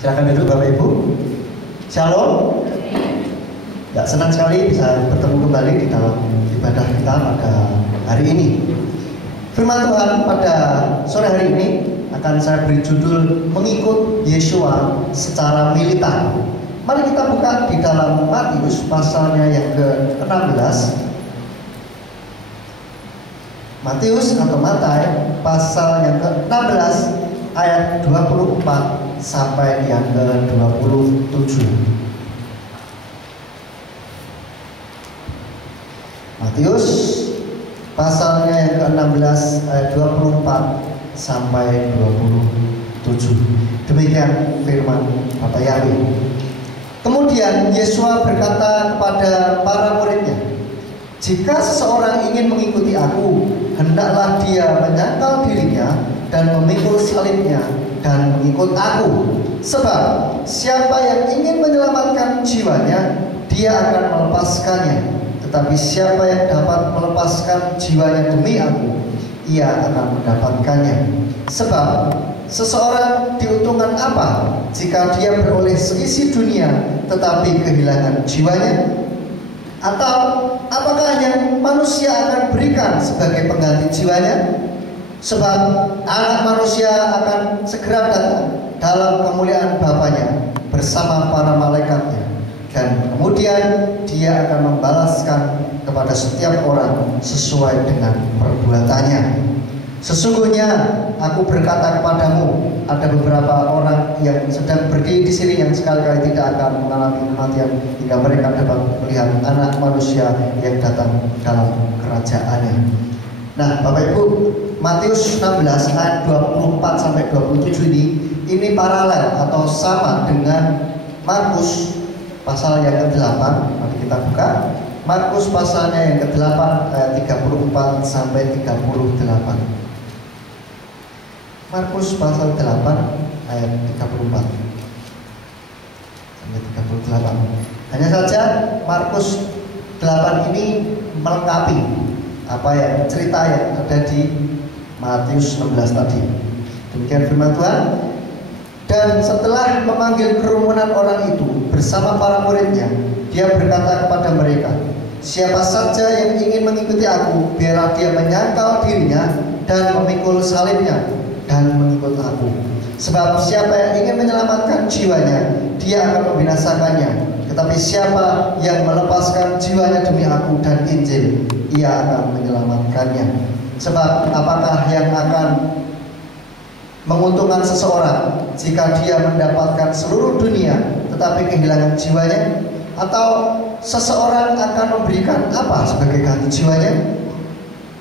Silakan duduk Bapak Ibu. Shalom. Ya, senang sekali bisa bertemu kembali di dalam ibadah kita pada hari ini. Firman Tuhan pada sore hari ini akan saya beri judul mengikut Yeshua secara militan. Mari kita buka di dalam Matius pasalnya yang ke-16. Matius atau Matai pasal yang ke-16 ayat 24 sampai yang ke-27. Matius pasalnya yang ke-16 ayat 24 sampai 27. Demikian firman Bapak Yahweh. Kemudian Yeshua berkata kepada para muridnya, "Jika seseorang ingin mengikuti aku, hendaklah dia menyangkal dirinya dan memikul salibnya dan mengikut aku. Sebab siapa yang ingin menyelamatkan jiwanya, dia akan melepaskannya. Tetapi siapa yang dapat melepaskan jiwanya demi aku, ia akan mendapatkannya. Sebab seseorang diuntungkan apa jika dia beroleh seisi dunia tetapi kehilangan jiwanya? Atau apakah yang manusia akan berikan sebagai pengganti jiwanya? Sebab anak manusia akan segera datang dalam kemuliaan Bapanya bersama para malaikatnya, dan kemudian dia akan membalaskan kepada setiap orang sesuai dengan perbuatannya. Sesungguhnya aku berkata kepadamu, ada beberapa orang yang sedang berdiri di sini yang sekali-kali tidak akan mengalami kematian hingga mereka dapat melihat anak manusia yang datang dalam kerajaannya." Nah, Bapak Ibu, Matius 16 ayat 24 sampai 27 ini paralel atau sama dengan Markus pasal yang ke-8. Mari kita buka Markus pasalnya yang ke-8 ayat 34 sampai 38. Markus pasal 8 ayat 34 sampai 38. Hanya saja Markus 8 ini melengkapi apa ya cerita yang ada di Matius 16 tadi. Demikian firman Tuhan. Dan setelah memanggil kerumunan orang itu bersama para muridnya, dia berkata kepada mereka, "Siapa saja yang ingin mengikuti aku, biarlah dia menyangkal dirinya dan memikul salibnya dan mengikut aku. Sebab siapa yang ingin menyelamatkan jiwanya, dia akan membinasakannya. Tetapi siapa yang melepaskan jiwanya demi aku dan Injil, ia akan menyelamatkannya. Sebab apakah yang akan menguntungkan seseorang jika dia mendapatkan seluruh dunia tetapi kehilangan jiwanya? Atau seseorang akan memberikan apa sebagai ganti jiwanya?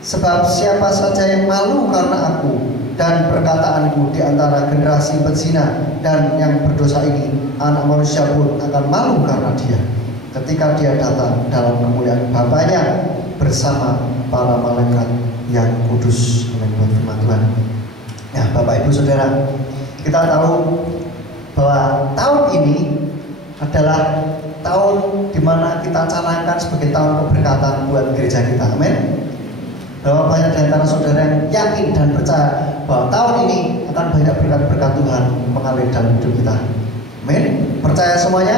Sebab siapa saja yang malu karena aku dan perkataanku di antara generasi pezina dan yang berdosa ini, anak manusia pun akan malu karena dia ketika dia datang dalam kemuliaan Bapanya bersama para malaikat yang kudus." Menurut firman Tuhan. Ya, Bapak Ibu Saudara, kita tahu bahwa tahun ini adalah tahun di mana kita canangkan sebagai tahun keberkatan buat gereja kita. Amin. Bahwa banyak dari antara saudara yang yakin dan percaya bahwa tahun ini akan banyak berkat-berkat Tuhan mengalir dalam hidup kita. Amin. Percaya semuanya?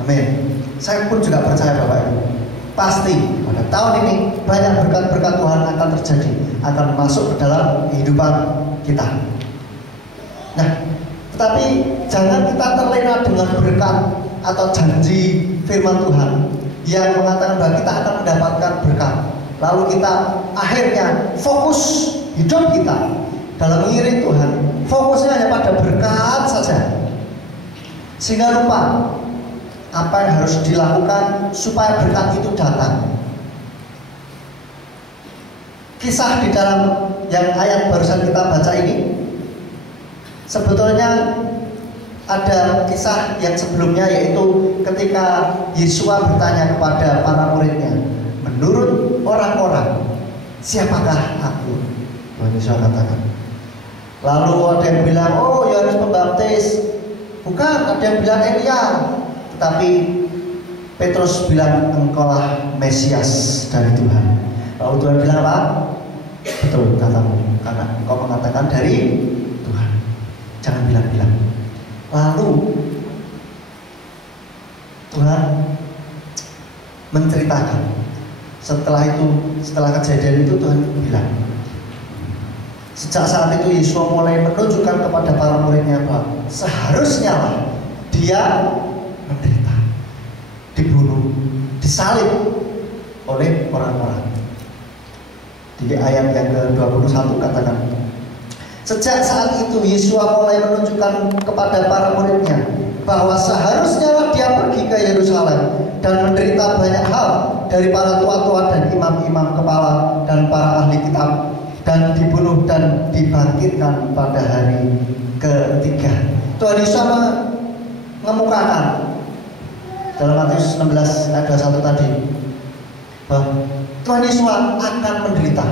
Amin. Saya pun juga percaya Bapak Ibu. Pasti pada tahun ini banyak berkat-berkat Tuhan akan terjadi, akan masuk ke dalam kehidupan kita. Nah, tetapi jangan kita terlena dengan berkat atau janji firman Tuhan yang mengatakan bahwa kita akan mendapatkan berkat. Lalu kita akhirnya fokus hidup kita dalam mengiring Tuhan, fokusnya hanya pada berkat saja, sehingga lupa apa yang harus dilakukan supaya berkat itu datang. Kisah di dalam yang ayat barusan kita baca ini, sebetulnya ada kisah yang sebelumnya, yaitu ketika Yeshua bertanya kepada para muridnya, "Menurut orang-orang, siapakah aku?" Tuhan Yesus katakan. Lalu ada yang bilang, "Oh, Yohanes Pembaptis." Bukan, ada yang bilang Elia. Tetapi Petrus bilang, "Engkaulah Mesias dari Tuhan." Lalu Tuhan bilang apa? "Betul katamu, karena engkau mengatakan dari Tuhan." Jangan bilang-bilang. Lalu Tuhan menceritakan, setelah kejadian itu Tuhan bilang, sejak saat itu Yesus mulai menunjukkan kepada para muridnya bahwa seharusnya lah dia menderita, dibunuh, disalib oleh orang-orang. Di ayat yang ke-21 katakan, sejak saat itu Yesus mulai menunjukkan kepada para muridnya bahwa seharusnya dia pergi ke Yerusalem dan menderita banyak hal dari para tua-tua dan imam-imam kepala dan para ahli kitab, dan dibunuh dan dibangkitkan pada hari ketiga. Tuhan Yesus mengemukakan dalam Matius 16 ayat 21 tadi bahwa Tuhan Yesus akan menderita.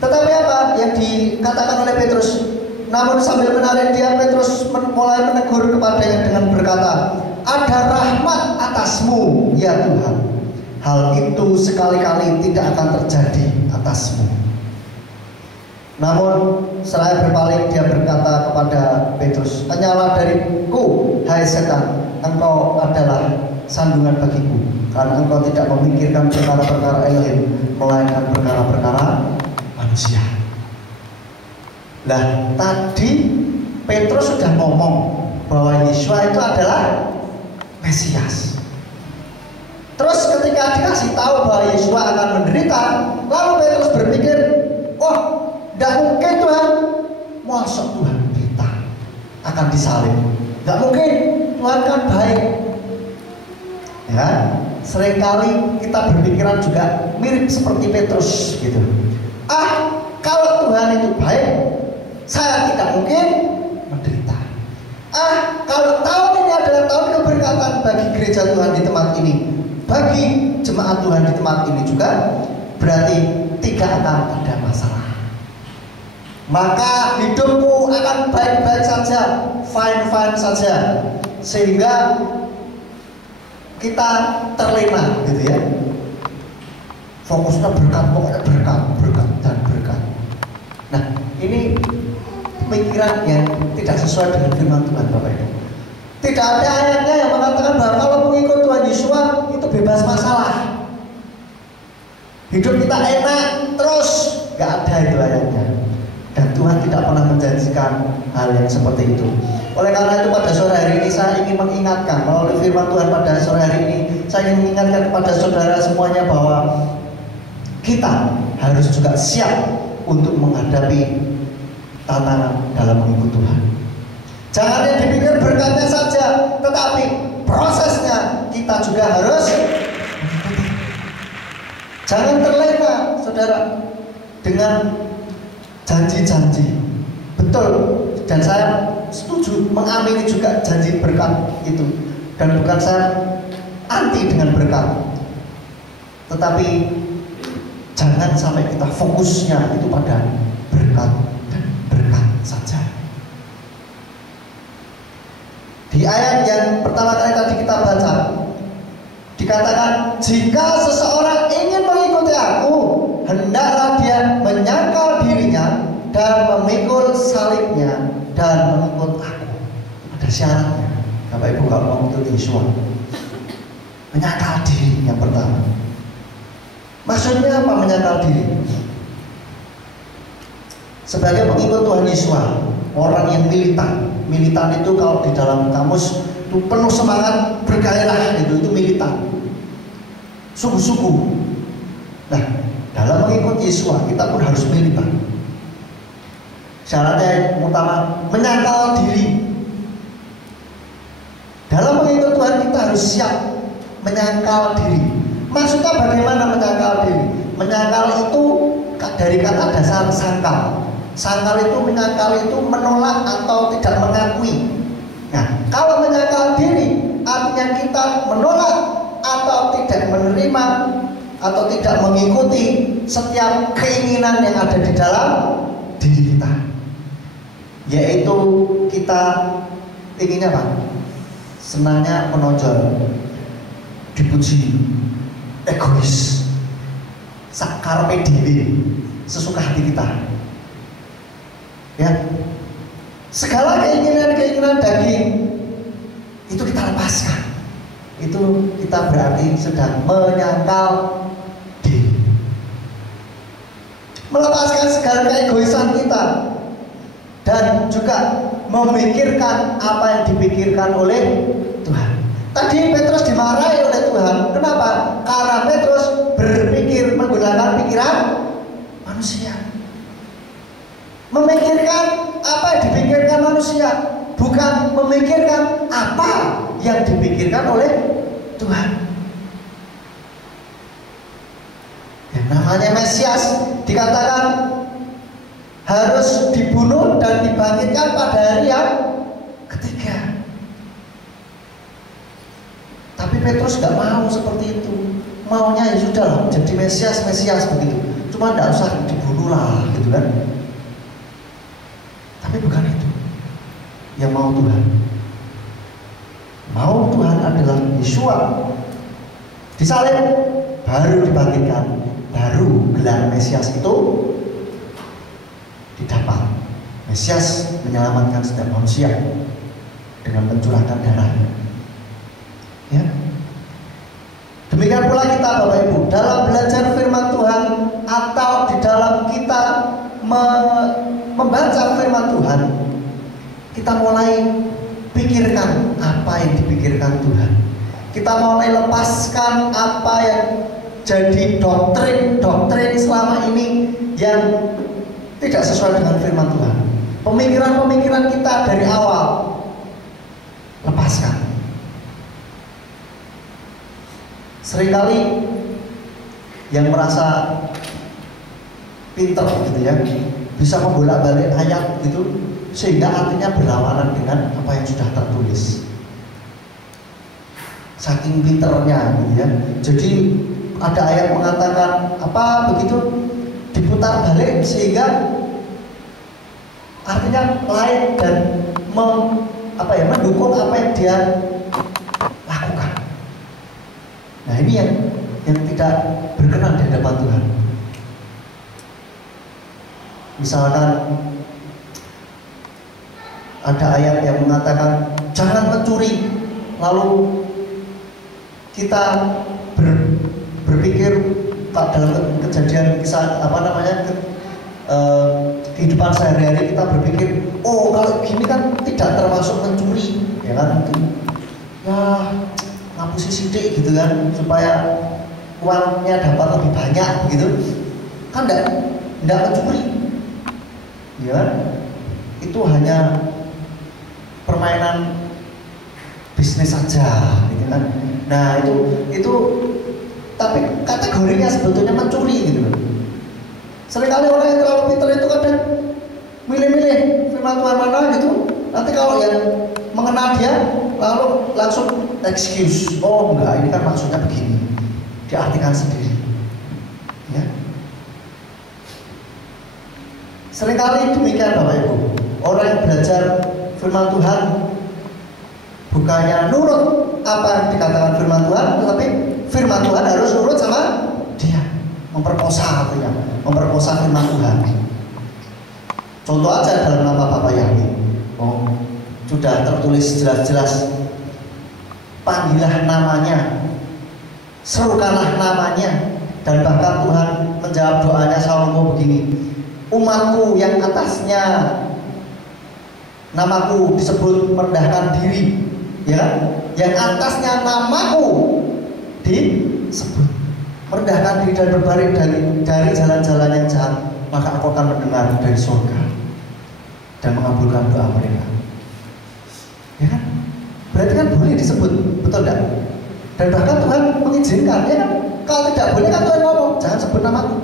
Tetapi apa yang dikatakan oleh Petrus? Namun sambil menarik dia, Petrus mulai menegur kepadanya dengan berkata, ada rahmat atasmu ya Tuhan, hal itu sekali-kali tidak akan terjadi atasmu. Namun seraya berpaling dia berkata kepada Petrus, hanyalah dariku hai setan, engkau adalah sandungan bagiku, karena engkau tidak memikirkan perkara-perkara Elohim, melainkan perkara-perkara manusia. Nah, tadi Petrus sudah ngomong bahwa Yesus itu adalah Mesias. Terus ketika dikasih tahu bahwa Yesus akan menderita, lalu Petrus berpikir, oh, tidak mungkin Tuhan, masa Tuhan menderita, akan disalib. Tidak mungkin, Tuhan kan baik. Ya, seringkali kita berpikiran juga mirip seperti Petrus gitu. Kalau Tuhan itu baik, saya tidak mungkin menderita. Kalau tahun ini adalah tahun keberkatan bagi gereja Tuhan di tempat ini, bagi jemaat Tuhan di tempat ini juga, berarti tidak akan ada masalah. Maka hidupmu akan baik-baik saja, fine-fine saja, sehingga kita terlena gitu ya. Fokusnya berkat, pokoknya berkat dan berkat. Nah, ini pemikiran yang tidak sesuai dengan firman Tuhan, Bapak Ibu. Tidak ada ayatnya yang mengatakan bahwa kalau mengikut Tuhan Yesus itu bebas masalah, hidup kita enak terus, nggak ada itu ayatnya. Dan Tuhan tidak pernah menjanjikan hal yang seperti itu. Oleh karena itu pada sore hari ini saya ingin mengingatkan melalui firman Tuhan pada sore hari ini, saya ingin mengingatkan kepada saudara semuanya bahwa kita harus juga siap untuk menghadapi tantangan dalam mengikut Tuhan. Jangan yang dipikir berkatnya saja, tetapi prosesnya kita juga harus mengikuti. Jangan terlena, saudara, dengan janji-janji. Betul, dan saya setuju mengamini juga janji berkat itu. Dan bukan saya anti dengan berkat, tetapi jangan sampai kita fokusnya itu pada berkat dan berkat saja. Di ayat yang pertama kali tadi kita baca, dikatakan, jika seseorang ingin mengikuti aku, hendaklah dia menyangkal dirinya dan memikul salibnya dan mengikut aku. Ada syaratnya, Bapak Ibu, kalau mau mengikuti Yesus. Menyangkal diri yang pertama. Maksudnya apa menyangkal diri? Sebagai pengikut Tuhan Yesus, orang yang militan. Militan itu kalau di dalam kamus itu penuh semangat, bergairah, itu militan. Sungguh-sungguh. Nah, dalam mengikut Yesus kita pun harus militan. Syaratnya yang utama menyangkal diri. Dalam mengikut Tuhan kita harus siap menyangkal diri. Maksudnya bagaimana menyangkal diri? Menyangkal itu dari kata dasar sangkal. Sangkal itu, menyangkal itu menolak atau tidak mengakui. Nah, kalau menyangkal diri artinya kita menolak atau tidak menerima atau tidak mengikuti setiap keinginan yang ada di dalam diri kita. Yaitu kita inginnya apa? Senangnya menonjol, dipuji, egois, sakarpe diri, sesuka hati kita. Ya, segala keinginan daging itu kita berarti sedang menyangkal diri, melepaskan segala keegoisan kita, dan juga memikirkan apa yang dipikirkan oleh Tuhan. Tadi Petrus dimarahi oleh Tuhan. Kenapa? Karena Petrus berpikir menggunakan pikiran manusia, memikirkan apa yang dipikirkan manusia, bukan memikirkan apa yang dipikirkan oleh Tuhan. Yang namanya Mesias dikatakan harus dibunuh dan dibangkitkan pada hari yang ketiga. Tapi Petrus gak mau seperti itu. Maunya ya sudah lah, jadi Mesias begitu. Cuma gak usah dibunuh lah gitu kan. Tapi bukan itu yang mau Tuhan. Mau Tuhan adalah Yesua disalib, baru dibangkitkan, baru gelar Mesias itu didapat. Mesias menyelamatkan setiap manusia dengan mencurahkan darahnya. Ya. Demikian pula kita Bapak Ibu, dalam belajar firman Tuhan atau di dalam kita membaca firman Tuhan, kita mulai pikirkan apa yang dipikirkan Tuhan. Kita mulai lepaskan apa yang jadi doktrin selama ini yang tidak sesuai dengan firman Tuhan. Pemikiran-pemikiran kita dari awal lepaskan. Seringkali yang merasa pinter gitu ya, bisa membolak-balik ayat gitu sehingga artinya berlawanan dengan apa yang sudah tertulis. Saking pinternya gitu ya. Jadi ada ayat mengatakan apa begitu diputar balik sehingga artinya lain dan mendukung apa yang dia lakukan. Nah ini yang tidak berkenan di hadapan Tuhan. Misalkan ada ayat yang mengatakan jangan mencuri, lalu kita berpikir dalam kejadian kisah kehidupan sehari-hari kita berpikir, oh kalau gini kan tidak termasuk mencuri, ya kan? Ya ngapusi sidik gitu kan supaya uangnya dapat lebih banyak begitu kan, tidak mencuri, ya kan? Itu hanya permainan bisnis saja gitu kan. Nah itu tapi kategorinya sebetulnya mencuri gitu loh. Seringkali orang yang terlalu pintar itu kadang milih-milih firman Tuhan mana gitu, nanti kalau yang mengenal dia lalu langsung excuse, oh enggak ini kan maksudnya begini, diartikan sendiri ya. Seringkali demikian Bapak Ibu, orang yang belajar firman Tuhan bukannya nurut apa yang dikatakan firman Tuhan, tetapi firman Tuhan harus nurut sama dia, memperkosa artinya, memperkosa firman Tuhan. Contoh aja dalam nama Bapak Yahweh, oh sudah tertulis jelas-jelas, panggillah namanya, serukanlah namanya, dan bahkan Tuhan menjawab doanya Salomo begini, umatku yang atasnya namaku disebut merendahkan diri, ya, yang atasnya namaku disebut merendahkan diri dan berbaring dari jalan-jalan yang jahat, maka aku akan mendengar dari surga dan mengabulkan doa mereka. Ya kan? Berarti kan boleh disebut, betul tidak? Dan bahkan Tuhan mengizinkan, ya kan? Kalau tidak boleh kan Tuhan ngomong, jangan sebut namaku.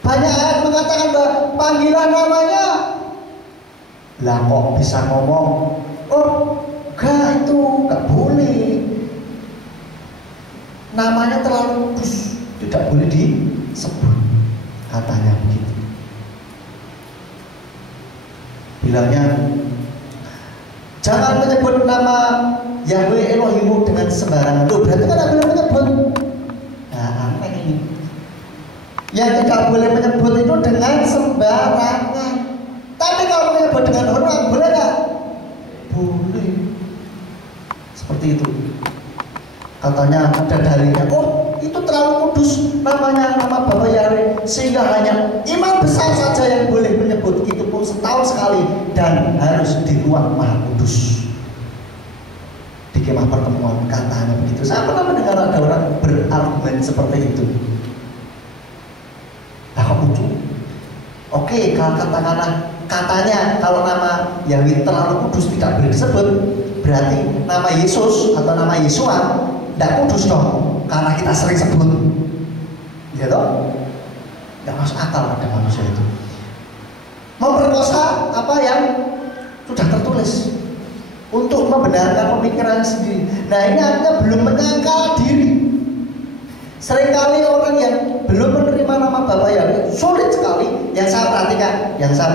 Banyak ayat mengatakan bahwa panggilan namanya, lah kok bisa ngomong, oh enggak, itu enggak boleh, namanya terlalu kudus, tidak boleh disebut, katanya begitu. Bilangnya jangan menyebut nama Yahweh Elohimu dengan sembarangan. Loh, berarti kan tidak boleh menyebut. Nah, apa ini? Yang tidak boleh menyebut itu dengan sembarangan. Tapi kalau menyebut dengan hormat, boleh nggak? Boleh. Seperti itu. Katanya ada dalilnya, oh itu terlalu kudus namanya nama Bapak Yahweh, sehingga hanya imam besar saja yang boleh menyebut, itu pun setahun sekali dan harus di ruang maha kudus di kemah pertemuan, katanya begitu. Saya pernah mendengar ada orang berargumen seperti itu. Nah kok lucu? Oke, kalau katakanlah katanya kalau nama Yahweh terlalu kudus tidak boleh disebut, berarti nama Yesus atau nama Yesua tidak kudus dong, karena kita sering sebut, ya toh? Tidak masuk akal pada manusia itu. Memperkosa apa yang sudah tertulis untuk membenarkan pemikiran sendiri. Nah ini artinya belum menyangkal diri. Seringkali orang yang belum menerima nama Bapa Yahweh sulit sekali. Yang saya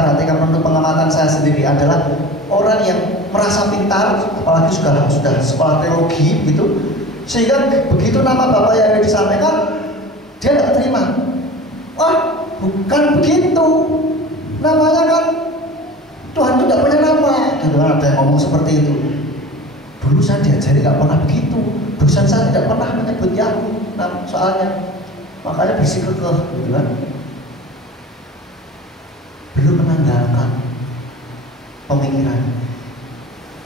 perhatikan menurut pengamatan saya sendiri adalah orang yang merasa pintar, apalagi sudah sekolah teologi gitu, sehingga begitu nama Bapa Yahweh disampaikan dia tidak terima. Wah, bukan begitu. Namanya kan Tuhan itu tidak punya nama. Dan ada yang ngomong seperti itu. Dulu saya diajari tidak pernah begitu. Dosen saya tidak pernah menyebut Yahweh. Nah, soalnya makanya bersikukuh gitu kan. Belum menanggalkan pemikiran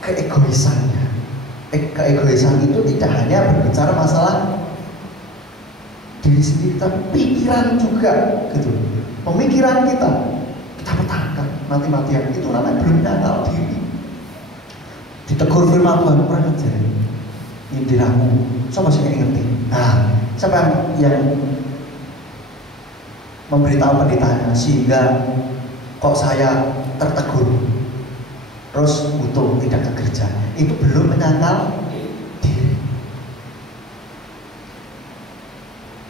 keegoisannya. Keegoisan itu tidak hanya berbicara masalah diri sendiri, tapi pikiran juga gitu. Pemikiran kita petangkan mati-matian, itu namanya belum menangkal diri. Ditegur firman Tuhan kurang ajar, nyindir aku, siapa sih yang ngerti? Nah, siapa yang memberitahu pendetanya sehingga kok saya tertegur terus butuh tidak ke gereja? Itu belum menyangkal diri.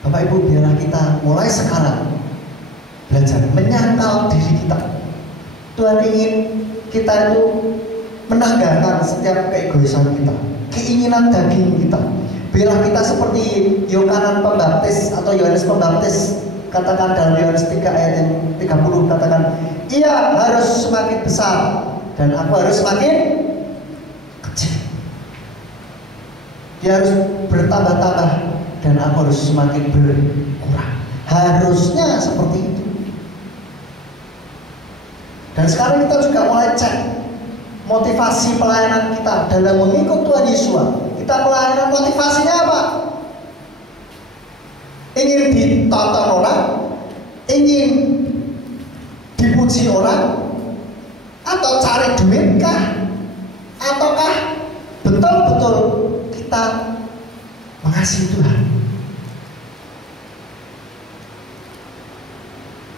Bapak Ibu, biarlah kita mulai sekarang belajar menyangkal diri kita. Tuhan ingin kita itu menanggalkan setiap keegoisan kita, keinginan daging kita. Biarlah kita seperti Yohanes Pembaptis atau Yohanes Pembaptis, katakan dalam Yohanes 3 ayat yang 30, katakan, ia harus semakin besar dan aku harus semakin kecil. Dia harus bertambah-tambah dan aku harus semakin berkurang. Harusnya seperti itu. Dan sekarang kita juga mulai cek motivasi pelayanan kita dalam mengikut Tuhan Yesus. Kita pelayanan motivasinya apa? Ingin ditonton orang, ingin dipuji orang, atau cari duit kah? Ataukah betul-betul kita mengasihi Tuhan?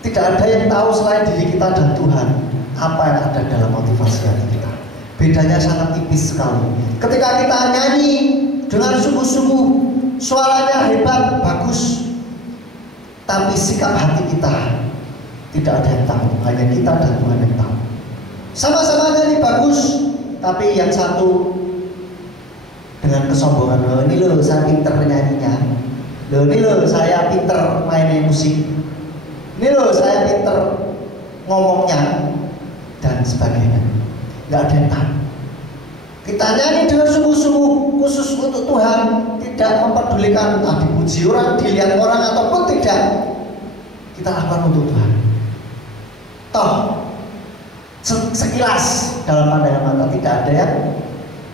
Tidak ada yang tahu selain diri kita dan Tuhan apa yang ada dalam motivasi hati kita. Bedanya sangat tipis sekali. Ketika kita nyanyi dengan sungguh-sungguh, suaranya hebat, bagus, tapi sikap hati kita tidak ada yang tahu, hanya kita dan Tuhan yang tahu. Sama-sama nyanyi bagus, tapi yang satu dengan kesombongan, loh ini loh saya pinter nyanyinya, loh ini loh saya pinter mainin musik, ini loh saya pinter ngomongnya, dan sebagainya. Gak ada yang tahu. Kita nyanyi dengan sungguh-sungguh khusus untuk Tuhan, tidak mempedulikan entah dipuji orang, dilihat orang ataupun tidak. Kita lakukan untuk Tuhan. Toh sekilas dalam pandangan mata tidak ada yang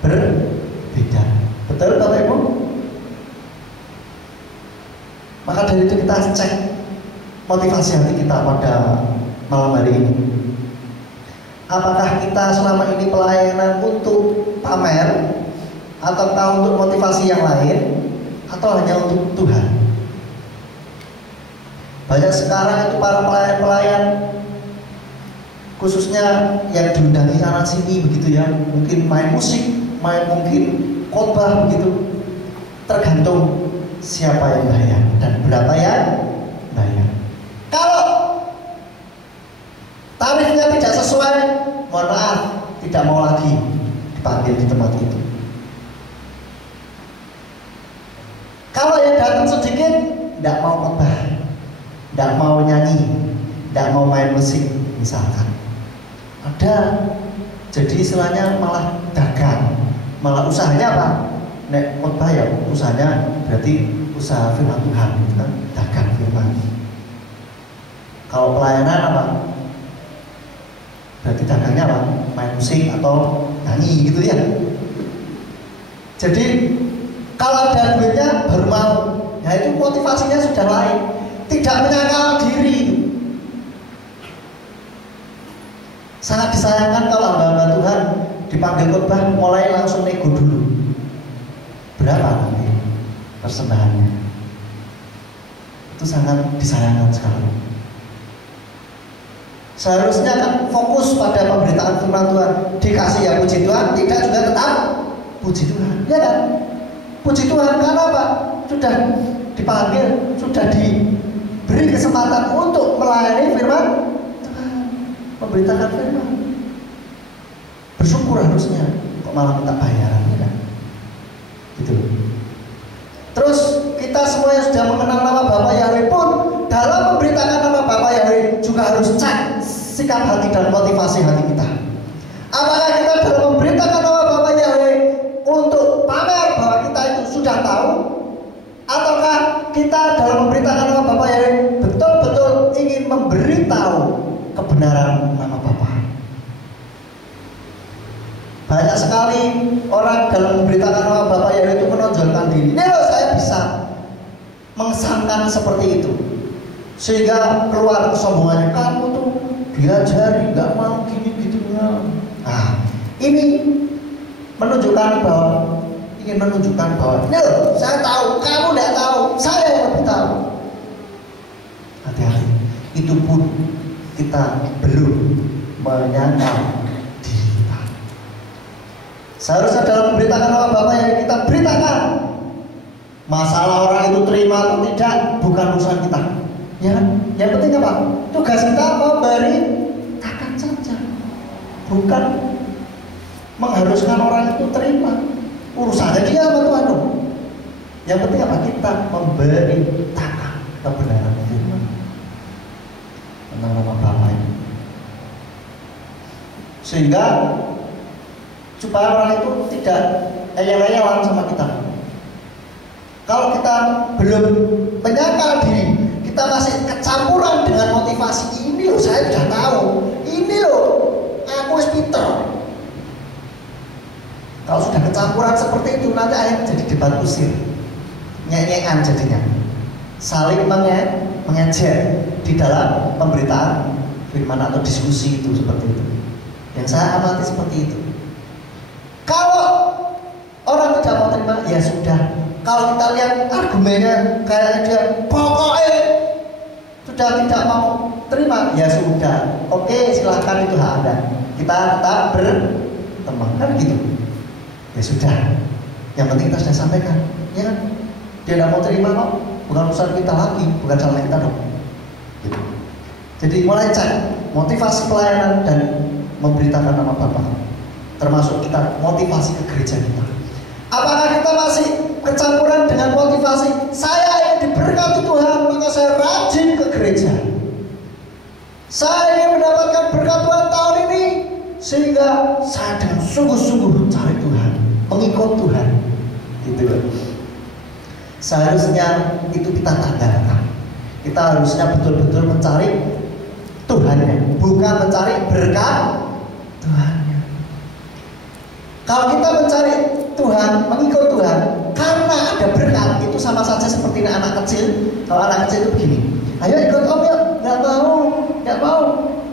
berbeda. Betul Bapak Ibu? Maka dari itu kita cek motivasi hati kita pada malam hari ini. Apakah kita selama ini pelayanan untuk pamer, ataukah untuk motivasi yang lain, atau hanya untuk Tuhan? Banyak sekarang itu para pelayan-pelayan, khususnya yang diundangi sana sini begitu ya, mungkin main musik, mungkin khotbah begitu, tergantung siapa yang bayar dan berapa yang bayar. Kalau tarifnya tidak sesuai, mohon maaf, tidak mau lagi dipanggil di tempat itu. Kalau yang datang sedikit, tidak mau khotbah, tidak mau nyanyi, tidak mau main musik misalkan. Ada, jadi istilahnya malah dagang, malah usahanya apa? nek khotbah ya usahanya berarti usaha firman Tuhan, gitu kan, dagang firman. Kalau pelayanan apa? Berarti dagangnya apa? Main musik atau nyanyi gitu ya. Jadi kalau ada duitnya baru mau, ya itu motivasinya sudah lain. Tidak menyangkal diri. Sangat disayangkan kalau hamba-hamba Tuhan dipanggil khotbah mulai langsung nego dulu. Berapa nanti persembahannya? Itu sangat disayangkan sekali. Seharusnya kan fokus pada pemberitaan firman Tuhan. Dikasih ya puji Tuhan, tidak juga tetap puji Tuhan, ya kan? Puji Tuhan karena apa? Sudah dipanggil, sudah diberi kesempatan untuk melayani firman Tuhan, memberitakan firman. Bersyukur harusnya, kok malah minta bayaran, ya kan? Gitu. Terus kita semua yang sudah mengenal nama Bapak Yahweh pun dalam memberitakan nama Bapak Yahweh juga harus cek sikap hati dan motivasi hati kita. Apakah kita dalam memberitakan nama Bapak Yahweh untuk pamer bahwa kita itu sudah tahu, ataukah kita dalam memberitakan nama Bapak Yahweh betul-betul ingin memberitahu kebenaran nama Bapa? Banyak sekali orang dalam memberitakan nama Bapak Yahweh itu menonjolkan diri. Ini loh saya bisa mengesankan seperti itu, sehingga keluar kesombongannya. Kamu tuh diajari nggak mau gini-gitunya. Nah, ini menunjukkan bahwa ingin menunjukkan bahwa ini loh saya tahu, kamu nggak tahu, saya yang lebih tahu. Hati-hati, itu pun kita belum menyangkal. Seharusnya dalam memberitakan nama Bapak yang kita beritakan, masalah orang itu terima atau tidak bukan urusan kita, ya kan? Yang penting apa? Tugas kita memberitakan saja, bukan mengharuskan orang itu terima. Urusannya dia sama Tuhan dong. Yang penting apa? Kita memberitakan kebenaran firman tentang nama Bapak ini, sehingga supaya orang itu tidak eyel-eyelan sama kita. Kalau kita belum menyangkal diri, kita masih kecampuran dengan motivasi ini loh saya sudah tahu, ini loh aku wis pinter. Kalau sudah kecampuran seperti itu nanti akhirnya jadi debat usir, nyanyian jadinya, saling mengejek di dalam pemberitaan firman atau diskusi itu seperti itu. Yang saya amati seperti itu. Kalau orang tidak mau terima, ya sudah. Kalau kita lihat argumennya kayaknya dia pokoknya sudah tidak mau terima, ya sudah. Oke, silahkan, itu hak Anda. Kita tetap berteman, kan gitu. Ya sudah. Yang penting kita sudah sampaikan, ya kan? Dia tidak mau terima kok, bukan urusan kita lagi, bukan salah kita dong. Gitu. Jadi mulai cek motivasi pelayanan dan memberitakan nama Bapa. Termasuk kita motivasi ke gereja kita. Apakah kita masih kecampuran dengan motivasi saya yang diberkati Tuhan maka saya rajin ke gereja, saya ingin mendapatkan berkat Tuhan tahun ini sehingga saya dengan sungguh-sungguh cari Tuhan, mengikut Tuhan, gitu loh. Seharusnya itu kita tanggalkan. Kita harusnya betul-betul mencari Tuhannya, bukan mencari berkat Tuhan. Kalau kita mencari Tuhan, mengikut Tuhan karena ada berkat, itu sama saja seperti anak kecil. Kalau anak kecil itu begini, ayo ikut om yuk, nggak mau,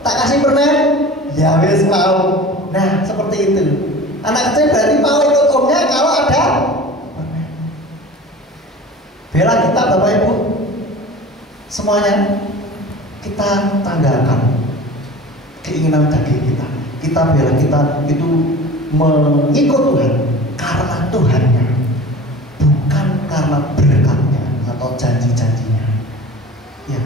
tak kasih permen, ya wes mau. Nah seperti itu. Anak kecil berarti mau ikut omnya kalau ada permen. Bela kita Bapak Ibu, semuanya kita tanggalkan keinginan daging kita. Kita bela kita itu mengikut Tuhan karena Tuhannya, bukan karena berkatnya atau janji-janjinya. Ya,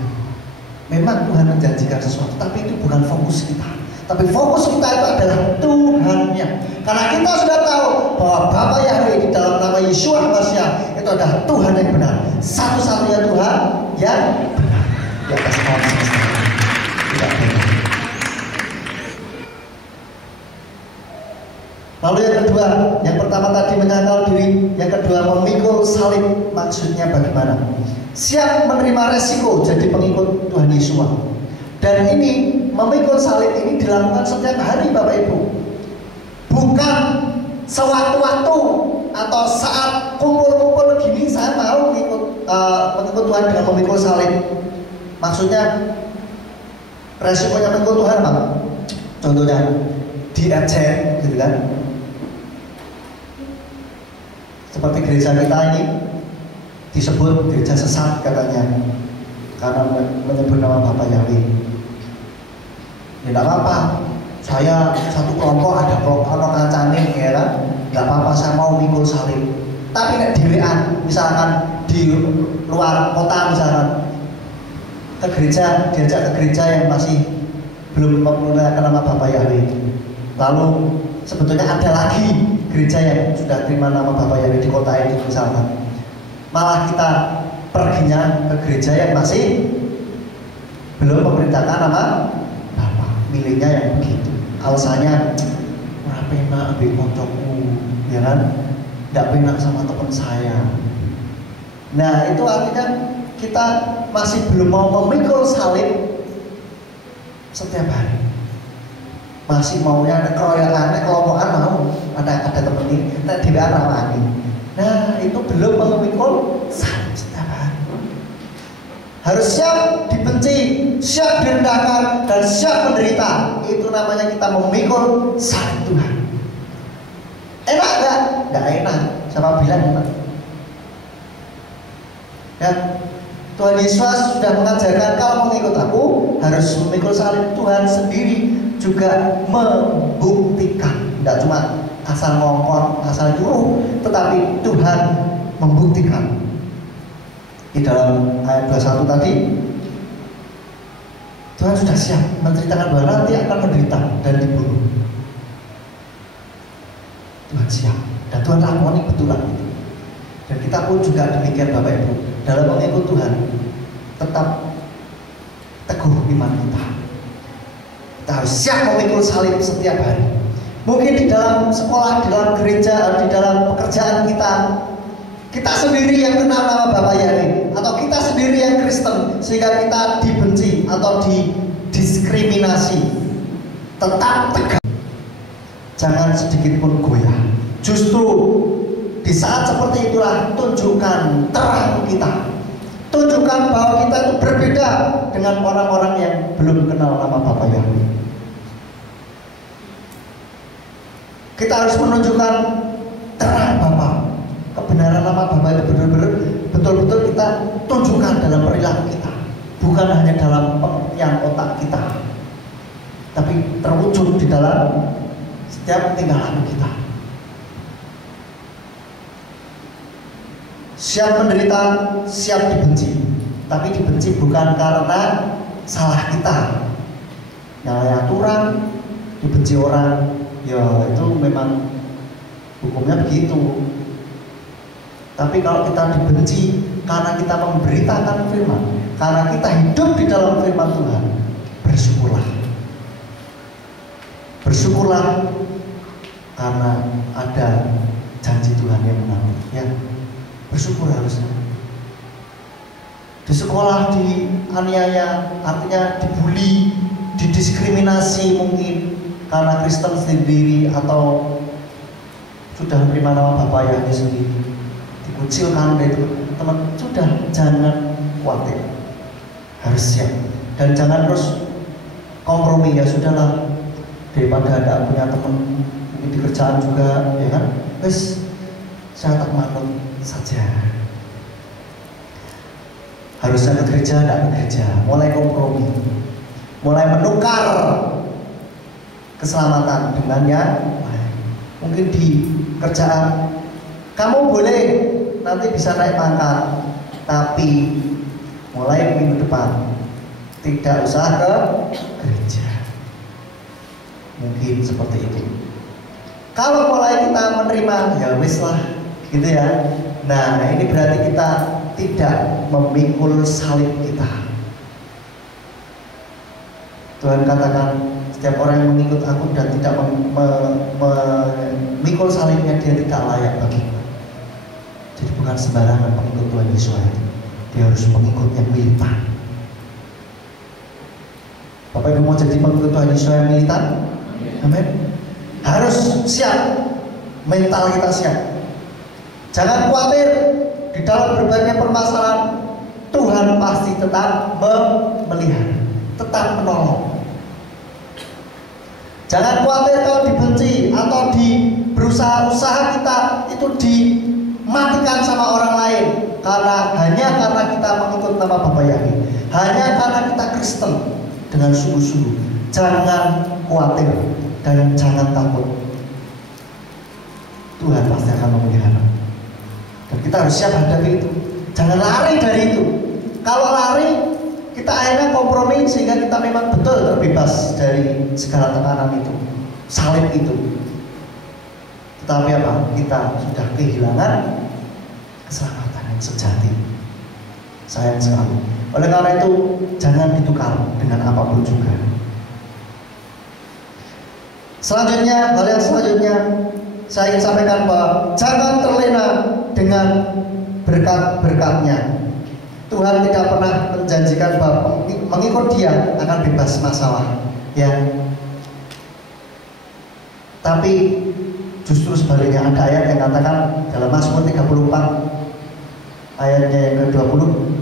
memang Tuhan menjanjikan sesuatu, tapi itu bukan fokus kita. Tapi fokus kita itu adalah Tuhannya. Karena kita sudah tahu bahwa Bapa Yahweh di dalam nama Yeshua Mashiach itu adalah Tuhan yang benar, satu-satunya Tuhan yang benar di atas alam semesta. Tidak benar. Lalu yang kedua, yang pertama tadi menyangkal diri, yang kedua memikul salib. Maksudnya bagaimana? Siap menerima resiko jadi pengikut Tuhan Yesus. Dan ini memikul salib ini dilakukan setiap hari Bapak Ibu. Bukan sewaktu-waktu atau saat kumpul-kumpul gini saya mau mengikut Tuhan dengan memikul salib. Maksudnya resikonya mengikut Tuhan Pak. Contohnya diejek gitu kan. Seperti gereja kita ini disebut gereja sesat katanya karena menyebut nama Bapak Yahweh. Ya tidak apa-apa, saya satu kelompok ada kelompok kancane ya kan, nggak apa-apa saya mau mikul salib. Tapi nek dhewean misalkan di luar kota misalkan ke gereja, diajak ke gereja yang masih belum menggunakan nama Bapak Yahweh. Lalu sebetulnya ada lagi gereja yang sudah terima nama Bapak Yahweh di kota ini misalkan. Malah kita perginya ke gereja yang masih belum memerintahkan nama Bapak, milihnya yang begitu. Alasannya ora penak ambek koncoku, ya kan? Tidak penak sama teman saya. Nah, itu artinya kita masih belum mau memikul salib setiap hari. Masih maunya ada keroyokan, kelompokan mau, ada temen ini, ada dewan rawani. Nah, itu belum memikul salib setiap hari. Harus siap dibenci, siap direndahkan, dan siap menderita. Itu namanya kita memikul salib Tuhan. Enak nggak? Nggak enak. Siapa bilang enak? Ya, Tuhan Yesus sudah mengajarkan kalau mengikut aku harus memikul salib. Tuhan sendiri juga membuktikan, tidak cuma asal ngomong, asal nyuruh, tetapi Tuhan membuktikan. Di dalam ayat 21 tadi, Tuhan sudah siap menceritakan bahwa nanti akan menderita dan dibunuh. Tuhan siap dan Tuhan lakoni betulan itu. Dan kita pun juga demikian Bapak Ibu, dalam mengikut Tuhan tetap teguh iman kita. Kita harus siap memikul salib setiap hari. Mungkin di dalam sekolah, di dalam gereja, di dalam pekerjaan kita sendiri yang kenal nama Bapak Yahweh, atau kita sendiri yang Kristen sehingga kita dibenci atau didiskriminasi. Tetap tegak, jangan sedikit pun goyah. Justru di saat seperti itulah tunjukkan terang kita. Tunjukkan bahwa kita itu berbeda dengan orang-orang yang belum kenal nama Bapak Yahweh. Kita harus menunjukkan terang Bapa, kebenaran nama Bapa itu betul-betul kita tunjukkan dalam perilaku kita, bukan hanya dalam pengertian otak kita, tapi terwujud di dalam setiap tingkah laku kita. Siap menderita, siap dibenci, tapi dibenci bukan karena salah kita, nyalahi aturan, dibenci orang, ya itu memang hukumnya begitu. Tapi kalau kita dibenci karena kita memberitakan firman, karena kita hidup di dalam firman Tuhan, bersyukurlah. Bersyukurlah karena ada janji Tuhan yang menanti, ya. Bersyukur harusnya. Di sekolah dianiaya, artinya dibully, didiskriminasi mungkin karena Kristen sendiri atau sudah menerima nama Bapak Yahweh sendiri, dikucilkan itu teman, sudah jangan khawatir, harus siap dan jangan terus kompromi. Ya sudahlah, daripada ada punya teman di kerjaan juga, ya kan, wes saya tak manut saja. Harusnya ke gereja, tidak ke gereja, mulai kompromi, mulai menukar keselamatan dengan yang lain. Mungkin di kerjaan kamu boleh nanti bisa naik pangkat, tapi mulai minggu depan tidak usah ke gereja. Mungkin seperti itu. Kalau mulai kita menerima, ya wis lah, gitu ya. Nah, ini berarti kita tidak memikul salib kita. Tuhan katakan Setiap orang yang mengikut aku dan tidak memikul salibnya, dia tidak layak bagiku. Jadi bukan sembarangan pengikut Tuhan Yesus itu. Dia harus pengikut yang militan. Bapak Ibu mau jadi pengikut Tuhan Yesus yang militan? Amin. Harus siap, mental kita siap. Jangan khawatir di dalam berbagai permasalahan, Tuhan pasti tetap memelihara, tetap menolong. Jangan khawatir kalau dibenci atau berusaha kita itu dimatikan sama orang lain hanya karena kita mengikut nama Bapa Yahweh, hanya karena kita Kristen dengan sungguh-sungguh. Jangan khawatir dan jangan takut. Tuhan pasti akan memelihara. Dan kita harus siap hadapi itu. Jangan lari dari itu. Kalau lari, kita akhirnya kompromi sehingga kita memang betul terbebas dari segala tekanan itu, salib itu. Tetapi apa? Kita sudah kehilangan keselamatan yang sejati. Sayang sekali. Oleh karena itu, jangan ditukar dengan apapun juga. Selanjutnya, hal yang selanjutnya saya ingin sampaikan bahwa jangan terlena dengan berkat-berkatnya. Tuhan tidak pernah menjanjikan bahwa mengikut Dia akan bebas masalah, ya. Tapi justru sebaliknya, ada ayat yang katakan dalam Mazmur 34 ayatnya yang ke-20.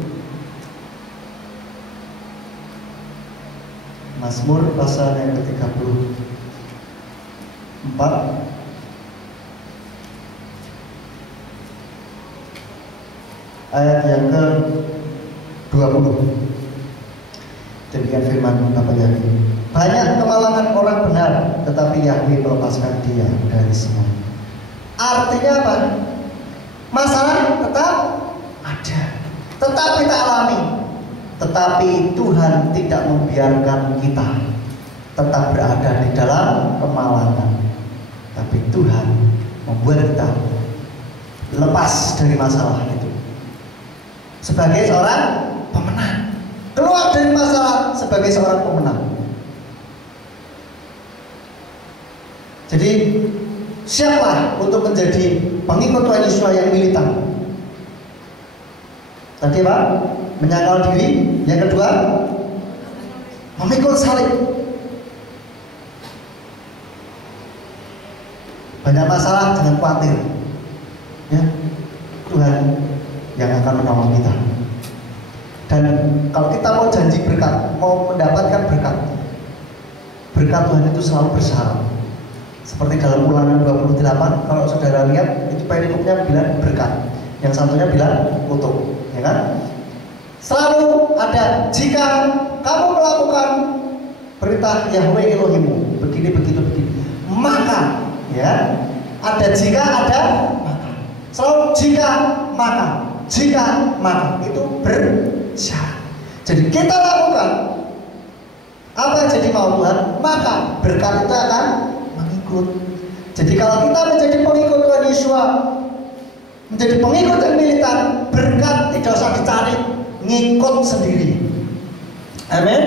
Mazmur pasal yang ke-34 ayat yang ke-20. Demikian firman Bapa Yahweh. Banyak kemalangan orang benar, tetapi Yahweh melepaskan dia dari semua. Artinya apa? Masalah tetap ada, tetap kita alami, tetapi Tuhan tidak membiarkan kita tetap berada di dalam kemalangan. Tapi Tuhan membuat kita lepas dari masalah itu sebagai seorang pemenang, keluar dari masalah sebagai seorang pemenang. Jadi siaplah untuk menjadi pengikut Tuhan Yesus yang militan. Tadi Pak, menyangkal diri. Yang kedua, memikul salib. Banyak masalah, jangan khawatir, ya. Tuhan yang akan menolong kita. Dan kalau kita mau janji berkat, mau mendapatkan berkat, berkat Tuhan itu selalu bersyarat. Seperti dalam Ulangan 28, kalau saudara lihat itu perikopnya bilang berkat, yang satunya bilang kutuk, ya kan? Selalu ada, jika kamu melakukan perintah Yahweh Elohimmu begini begitu begini, maka, ya, ada jika, ada maka. Selalu jika maka itu bersyarat. Jadi kita lakukan apa yang jadi mau Tuhan, maka berkat itu akan mengikut. Jadi kalau kita menjadi pengikut Tuhan Yesus, menjadi pengikut yang militan, berkat tidak usah dicari, ngikut sendiri. Amin.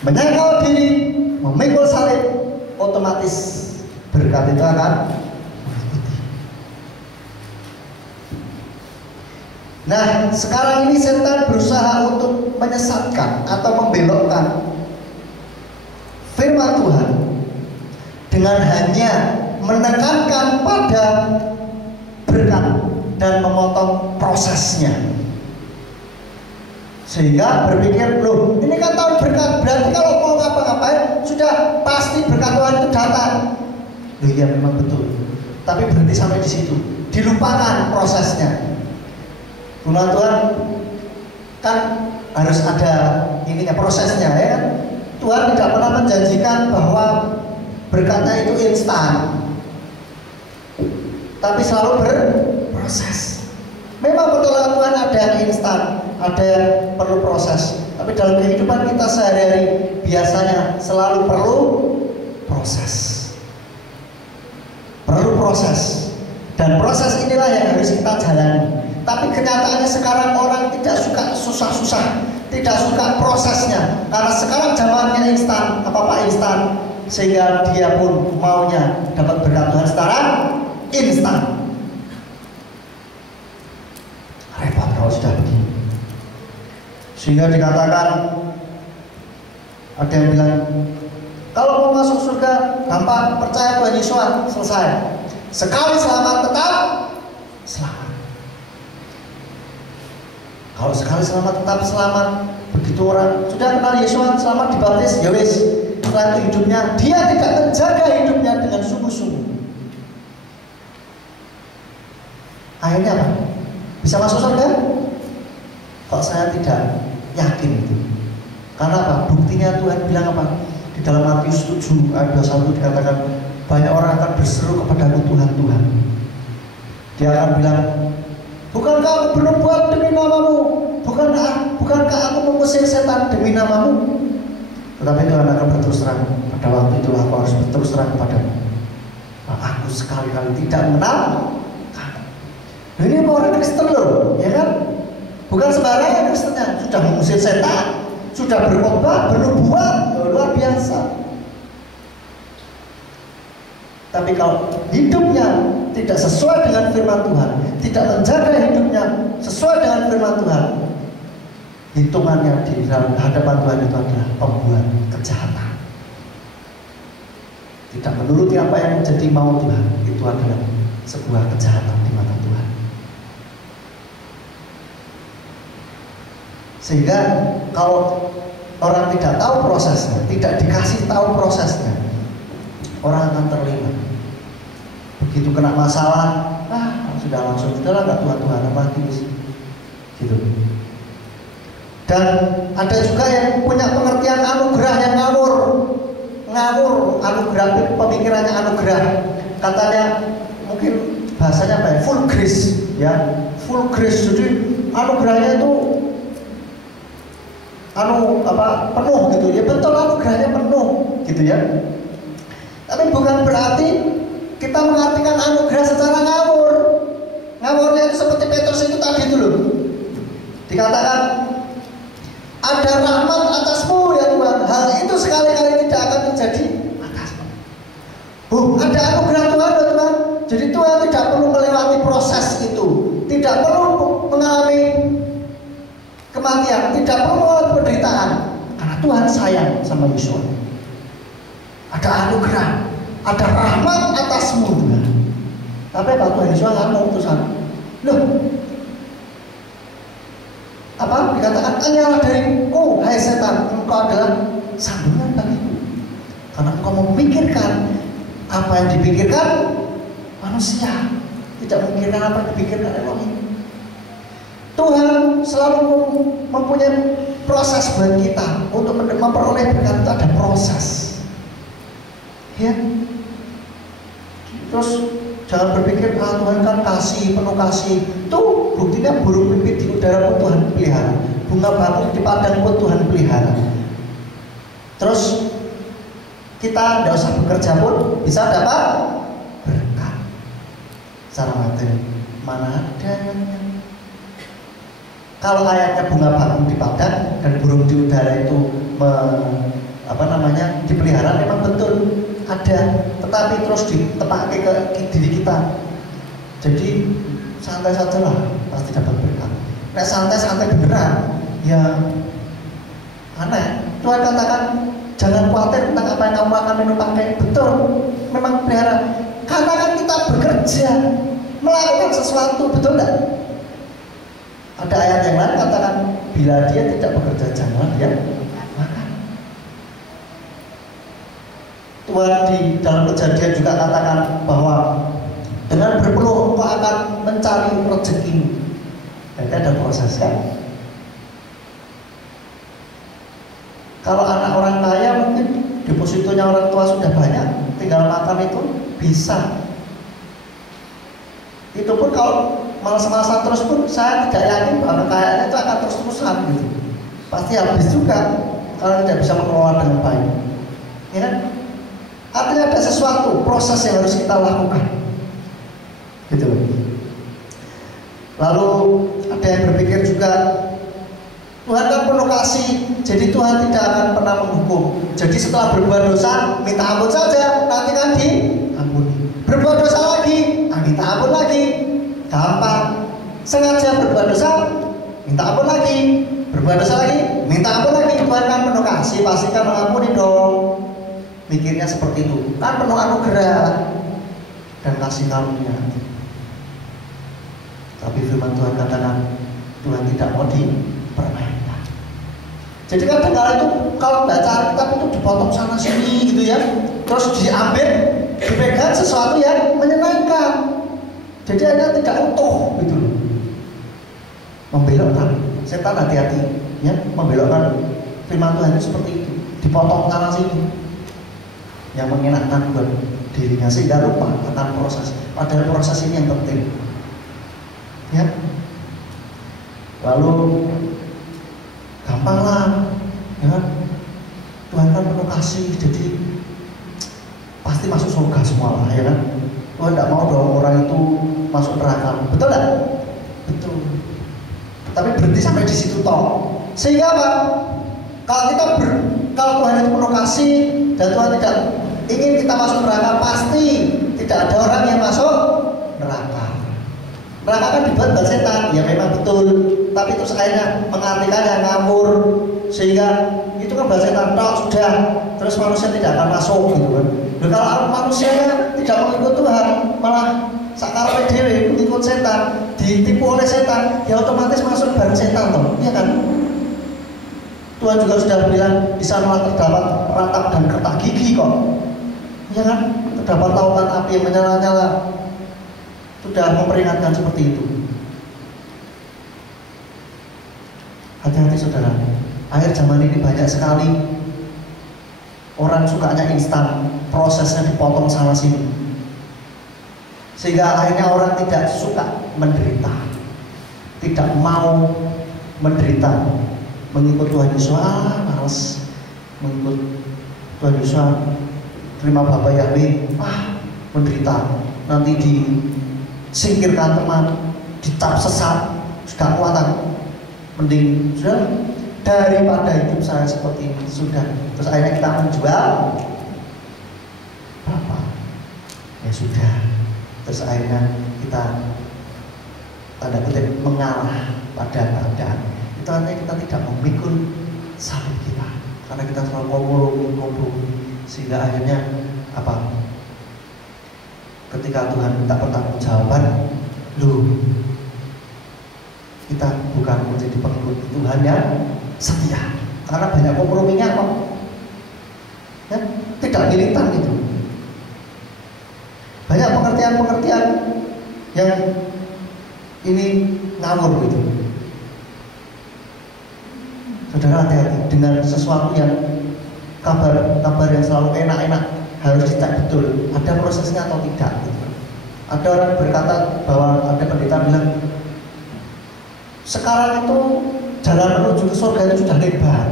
Menyangkal diri, memikul salib, otomatis berkat itu akan mengikuti. Nah, sekarang ini setan berusaha untuk menyesatkan atau membelokkan firman Tuhan dengan hanya menekankan pada berkat dan memotong prosesnya, sehingga berpikir, loh ini kan tahun berkat, berarti kalau mau ngapa-ngapain sudah pasti berkat Tuhan itu datang. Loh iya memang betul, tapi berhenti sampai di situ, dilupakan prosesnya. Firman Tuhan kan harus ada ininya, prosesnya, ya kan? Tuhan tidak pernah menjanjikan bahwa berkatnya itu instan, tapi selalu berproses. Memang pertolongan Tuhan ada yang instan, ada yang perlu proses. Tapi dalam kehidupan kita sehari-hari biasanya selalu perlu proses. Perlu proses. Dan proses inilah yang harus kita jalani. Tapi kenyataannya sekarang orang tidak suka susah-susah. tidak suka prosesnya, karena sekarang zamannya instan, apa-apa instan, sehingga dia pun maunya dapat berkat Tuhan secara instan. Repot kalau sudah begini. Sehingga dikatakan, ada yang bilang, kalau mau masuk surga gampang, percaya Tuhan Yesus, selesai. Sekali selamat tetap selamat. Kalau sekali selamat tetap selamat, begitu orang sudah kenal Yesus, selamat dibaptis, ya wis. Setelah itu hidupnya, dia tidak menjaga hidupnya dengan sungguh-sungguh. Akhirnya apa? Bisa masuk surga? Kok saya tidak yakin itu? Karena apa? Buktinya Tuhan bilang apa? Di dalam Matius 7 ayat 21 dikatakan, banyak orang akan berseru kepadaku, Tuhan, Tuhan. Dia akan bilang, bukankah aku berbuat demi namamu? Bukankah aku mengusir setan demi namamu? Tetapi Tuhan akan berterus terang, pada waktu itu aku harus berterus terang kepadamu. Aku sekali-kali tidak mengenal kamu. Ini orang Kristen loh, ya kan? Bukan sembarangan Kristennya, sudah mengusir setan, sudah berkhotbah, bernubuat, luar biasa. Tapi kalau hidupnya tidak sesuai dengan firman Tuhan, tidak menjaga hidupnya sesuai dengan firman Tuhan, hitungannya di dalam hadapan Tuhan itu adalah pembuat kejahatan. Tidak menuruti apa yang menjadi mau Tuhan, itu adalah sebuah kejahatan di mata Tuhan. Sehingga kalau orang tidak tahu prosesnya, tidak dikasih tahu prosesnya, orang akan terlibat. Begitu kena masalah, sudahlah nggak Tuhan lagi gitu. Dan ada juga yang punya pengertian anugerah yang ngawur, anugerah, pemikirannya anugerah. Katanya mungkin bahasanya apa ya? Full grace, ya, full grace. Jadi anugerahnya itu penuh gitu ya. Betul, anugerahnya penuh gitu ya. Tapi bukan berarti kita mengartikan anugerah secara ngawur. Ngawurnya itu seperti Petrus itu tadi itu loh. Dikatakan ada rahmat atasmu ya Tuhan. Hal itu sekali-kali tidak akan terjadi atasmu. Ada anugerah Tuhan ya Tuhan. Jadi Tuhan tidak perlu melewati proses itu, tidak perlu mengalami kematian, tidak perlu mengalami penderitaan, karena Tuhan sayang sama Yesus. Ada anugerah, ada rahmat atasmu Tuhan. Tapi Pak Tuhan Yesus nggak mau utusan. Loh, apa dikatakan, hanyalah dariku, hai setan, engkau adalah sandungan bagiku, karena engkau memikirkan apa yang dipikirkan manusia, tidak memikirkan apa yang dipikirkan Elohim. Tuhan selalu mempunyai proses buat kita. Untuk memperoleh berkat itu ada proses, ya. Terus jangan berpikir, Tuhan kan kasih, penuh kasih. Tuh buktinya burung pipit di udara pun Tuhan pelihara, bunga bakung di padang pun Tuhan pelihara. Terus kita tidak usah bekerja pun bisa dapat berkat secara materi. Mana ada yang kalau ayatnya bunga bakung di padang dan burung di udara itu dipelihara, memang betul ada, tetapi terus ditepake ke diri kita. Jadi santai sajalah, pasti dapat berkat. Nek santai beneran, ya aneh. Tuhan katakan jangan khawatir tentang apa yang kamu akan minum pakai. Betul, memang pelihara. Karena kan kita bekerja, melakukan sesuatu, betul enggak? Ada ayat yang lain katakan, bila dia tidak bekerja, janganlah dia makan. Tuhan di dalam Kejadian juga katakan bahwa dengan berpeluh engkau akan mencari rezekimu. Jadi ada proses kan? Kalau anak orang kaya mungkin depositonya orang tua sudah banyak, tinggal makan itu bisa. Itu pun kalau malas-malasan terus pun saya tidak yakin bahwa kekayaannya itu akan terus-terusan gitu. Pasti habis juga kalau tidak bisa mengelola dengan baik. Ya kan? Artinya ada sesuatu proses yang harus kita lakukan. Gitu. Lalu ada yang berpikir juga, Tuhan kan penuh kasih, jadi Tuhan tidak akan pernah menghukum. Jadi setelah berbuat dosa, minta ampun saja, nanti kan diampuni. Berbuat dosa lagi, minta ampun lagi, gampang. Sengaja berbuat dosa, minta ampun lagi, berbuat dosa lagi, minta ampun lagi. Tuhan kan penuh kasih, pasti kan mengampuni dong. Mikirnya seperti itu, kan penuh anugerah dan kasih karunia. Tapi firman Tuhan katakan Tuhan tidak mau dipermainkan. Jadi kadang-kadang itu kalau baca Alkitab itu dipotong sana sini gitu ya, terus diambil, dipegang sesuatu yang menyenangkan. Jadi Anda tidak utuh gitu loh. Membelokkan, setan hati-hati ya, membelokkan firman Tuhan itu seperti itu, dipotong sana sini yang menyenangkan buat dirinya sehingga lupa tentang proses. Padahal proses ini yang penting. Ya, lalu gampang lah, ya kan? Tuhan kan penuh kasih, jadi pasti masuk surga semua lah, ya kan? Tuhan tidak mau dong orang itu masuk neraka, betul tidak? Betul. Tapi berhenti sampai di situ toh. Sehingga apa? Kalau Tuhan itu penuh kasih dan Tuhan tidak ingin kita masuk neraka, pasti tidak ada orang yang masuk neraka. Neraka kan dibuat oleh setan, ya memang betul. Tapi itu akhirnya mengartikan yang ngawur, sehingga itu kan bahasa setan, sudah. Terus manusia tidak akan masuk gitu kan. Dan kalau manusianya tidak mengikut Tuhan, malah sakar dewe mengikut setan, ditipu oleh setan, ya otomatis masuk bareng setan toh, iya kan? Tuhan juga sudah bilang di sana terdapat ratap dan kertak gigi kok, iya kan? Terdapat lautan api yang menyala-nyala. Sudah memperingatkan seperti itu. Hati-hati saudara, akhir zaman ini banyak sekali orang sukanya instan, prosesnya dipotong sana sini, sehingga akhirnya orang tidak suka menderita, tidak mau menderita, mengikut Tuhan Yesus. Males mengikut Tuhan Yesus, terima Bapak Yahweh, menderita, nanti disingkirkan teman, dicap sesat, sudah kuat aku. Mending sudah daripada hidup saya seperti ini, sudah. Terus akhirnya kita menjual berapa? Ya sudah. Terus akhirnya kita tanda kutip mengalah pada keadaan. Itu artinya kita tidak memikul salib kita, karena kita selalu kompromi, sehingga akhirnya apa? Ketika Tuhan minta pertanggungjawaban, kita bukan menjadi pengikut Tuhan yang setia, karena banyak komprominya kok, ya, tidak militan gitu. Banyak pengertian-pengertian yang ini ngawur gitu. Saudara hati-hati dengan sesuatu yang kabar yang selalu enak-enak, harus dicek betul ada prosesnya atau tidak gitu. Ada orang berkata bahwa ada pendeta bilang sekarang itu jalan menuju ke surga itu sudah lebar.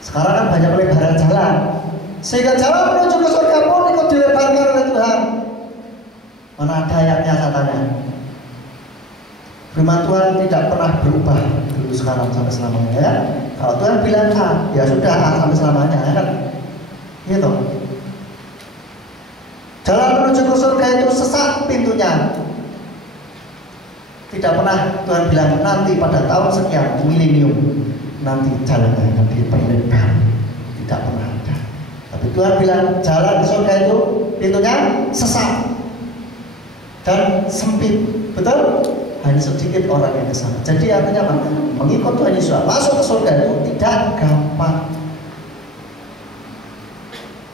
Sekarang kan banyak pelebaran jalan, sehingga jalan menuju ke surga pun ikut dilebarkan oleh Tuhan. Mana ada ayatnya katanya. Firman Tuhan tidak pernah berubah dulu, sekarang, sampai selamanya ya. Kalau Tuhan bilang A, ya sudah A sampai selamanya ya kan. Gitu. Jalan menuju ke surga itu sesak pintunya. Tidak pernah Tuhan bilang nanti pada tahun sekian milenium nanti jalannya akan diperlebar. Tidak pernah ada. Tapi Tuhan bilang jalan ke surga itu pintunya sesak dan sempit, betul? Hanya sedikit orang yang ke sana. Jadi artinya apa? Mengikut Tuhan Yesus masuk ke surga itu tidak gampang.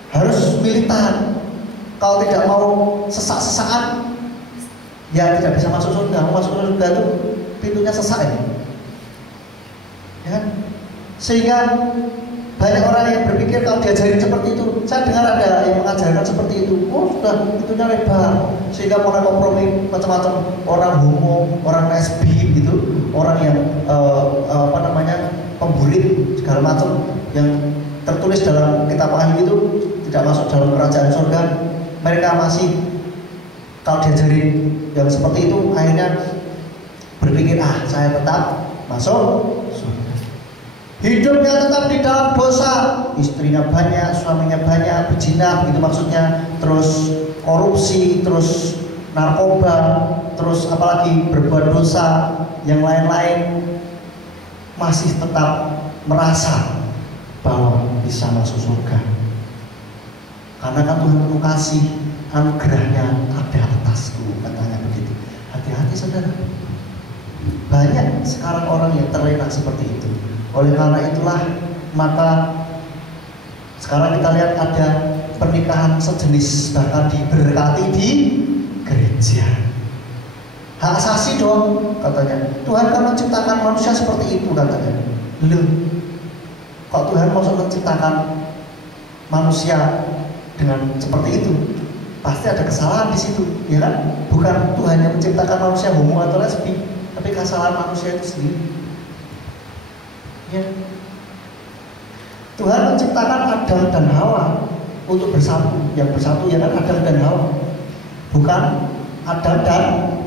Harus militan. Kalau tidak mau sesak-sesakan, ya tidak bisa masuk surga. Mau masuk surga itu pintunya sesak ini, ya kan? Sehingga banyak orang yang berpikir kalau diajarin seperti itu. Saya dengar ada yang mengajarkan seperti itu. Oh sudah, pintunya lebar, sehingga mulai kompromi macam-macam. Orang homo, orang lesbi gitu, orang yang pemburit segala macam yang tertulis dalam kitab Wahyu itu tidak masuk dalam kerajaan surga. Mereka masih kalau diajarin yang seperti itu, akhirnya berpikir saya tetap masuk surga. hidupnya tetap di dalam dosa, istrinya banyak, suaminya banyak, berzina, begitu maksudnya, terus korupsi, terus narkoba, terus apalagi berbuat dosa yang lain-lain, masih tetap merasa bahwa bisa masuk surga. Karena kan Tuhan penuh kasih, anugerahnya ada atasku, katanya begitu. Hati-hati saudara. Banyak sekarang orang yang terlena seperti itu. Oleh karena itulah maka sekarang kita lihat ada pernikahan sejenis bahkan diberkati di gereja. Hak asasi dong katanya. Tuhan kan menciptakan manusia seperti itu katanya. Loh, kok Tuhan mau menciptakan manusia dengan seperti itu? Pasti ada kesalahan di situ, ya kan? Bukan Tuhan yang menciptakan manusia homo atau lesbi, tapi kesalahan manusia itu sendiri. Ya. Tuhan menciptakan Adam dan Hawa untuk bersatu, yang bersatu ya kan Adam dan Hawa, bukan Adam dan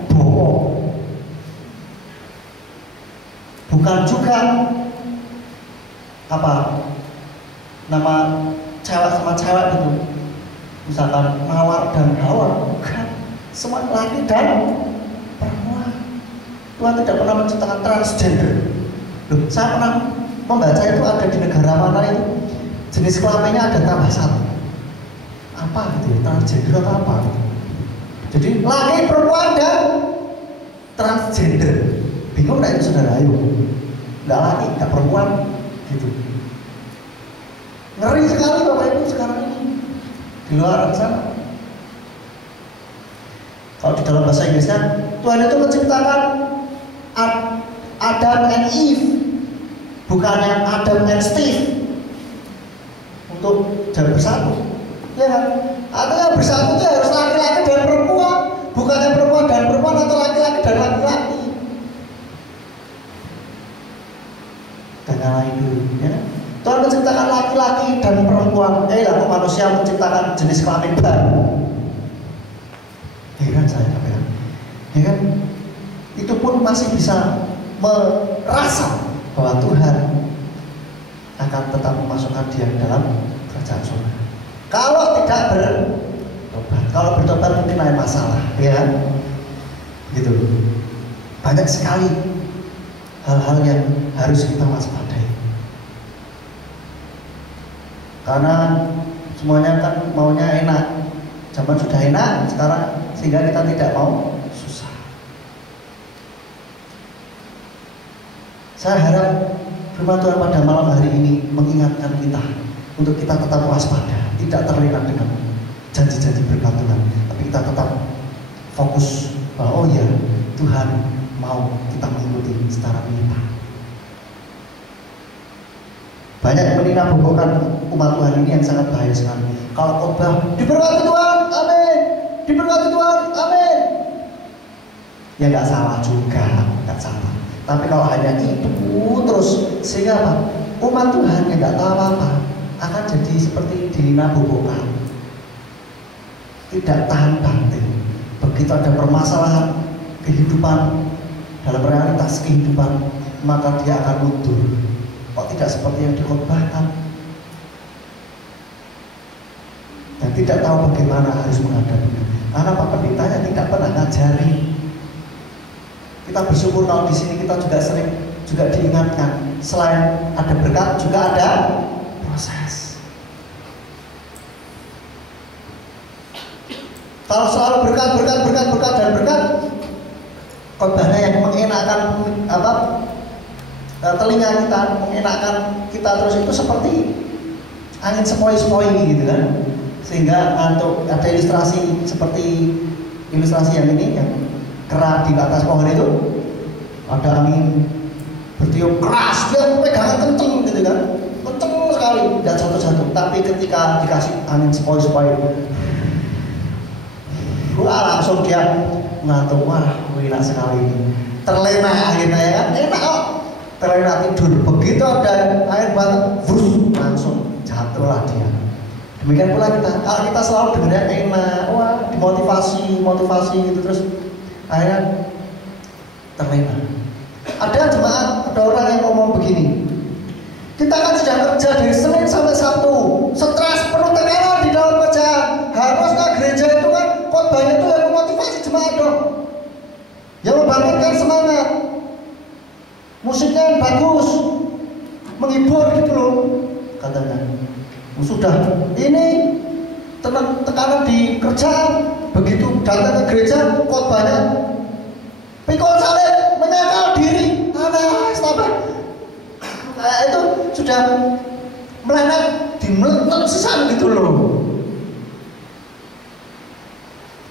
Bowo, bukan juga apa nama cewek sama cewek itu, misalkan Mawar dan Hawa, bukan, semua laki dan perempuan. Tuhan tidak pernah menciptakan transgender. Loh, saya pernah membaca itu ada di negara mana itu jenis kelaminnya ada tambah satu. Apa gitu ya, transgender atau apa gitu. Jadi laki perempuan dan transgender. Bingung nggak itu saudara? Ayo, nggak laki, nggak perempuan gitu. Ngeri sekali Bapak Ibu sekarang ini di luar sana. Kalau di dalam bahasa Inggrisnya, Tuhan itu menciptakan Adam and Eve, bukannya Adam and Steve, untuk jadi bersatu. Ya kan? Artinya bersatu itu harus laki-laki dan perempuan, bukannya perempuan dan perempuan atau laki-laki dan laki-laki. Dan yang lain dulu, ya kan? Tuhan menciptakan laki-laki dan perempuan. Lalu manusia menciptakan jenis kelamin baru. Heran saya, ya kan? Ya kan? Itu pun masih bisa merasa bahwa Tuhan akan tetap memasukkan dia dalam kerajaan surga. Kalau tidak bertobat, kalau bertobat mungkin ada masalah, ya kan? Gitu. Banyak sekali hal-hal yang harus kita waspadai. Karena semuanya kan maunya enak. Zaman sudah enak sekarang, sehingga kita tidak mau susah. Saya harap firman Tuhan pada malam hari ini mengingatkan kita untuk kita tetap waspada, tidak terlena dengan janji-janji berkat Tuhan, tapi kita tetap fokus bahwa oh ya, Tuhan mau kita mengikuti secara menyembah. Banyak yang meninabobokan umat Tuhan ini yang sangat bahaya sekali. Kalau khotbah diberkati Tuhan, amin, diberkati Tuhan, amin, ya nggak salah juga, nggak salah. Tapi kalau hanya itu terus, sehingga apa? Umat Tuhan yang nggak tahu apa-apa akan jadi seperti dinabobokan, tidak tahan banting. Begitu ada permasalahan kehidupan, dalam realitas kehidupan, maka dia akan mundur. Kok tidak seperti yang dikhotbahkan, dan tidak tahu bagaimana harus menghadapinya. Karena Pak Pendetanya tidak pernah ngajari. Kita bersyukur kalau di sini kita juga sering juga diingatkan, selain ada berkat juga ada proses. Kalau selalu berkat dan berkat, khotbahnya yang mengenakan apa? Telinga kita, mengenakan kita terus, itu seperti angin sepoi-sepoi gitu kan, sehingga untuk ada ilustrasi seperti ilustrasi yang ini, yang kera di atas pohon itu ada angin bertiup keras, dia pegangan kenceng gitu kan, kenceng sekali dan satu-satu. Tapi ketika dikasih angin sepoi-sepoi, langsung dia ngantuk, wah enak sekali ini, terlena akhirnya ya kan, enak kok. Terlena tidur, begitu ada air batu, langsung jatuhlah dia. Demikian pula kita, kalau kita selalu dengarnya enak, wah dimotivasi gitu, terus akhirnya terlena. Ada jemaat, ada orang yang ngomong begini, Kita kan sudah kerja dari Senin sampai Sabtu, stres, penuh tekanan di dalam kerjaan. Harusnya gereja itu kan khotbahnya itu yang memotivasi jemaat dong, yang membangkitkan semangat, musiknya yang bagus, menghibur gitu loh katanya. Sudah ini tekanan di kerjaan, begitu datang ke gereja khotbahnya pikul salib, menyangkal diri, itu sudah melenet di melenet sesan gitu loh.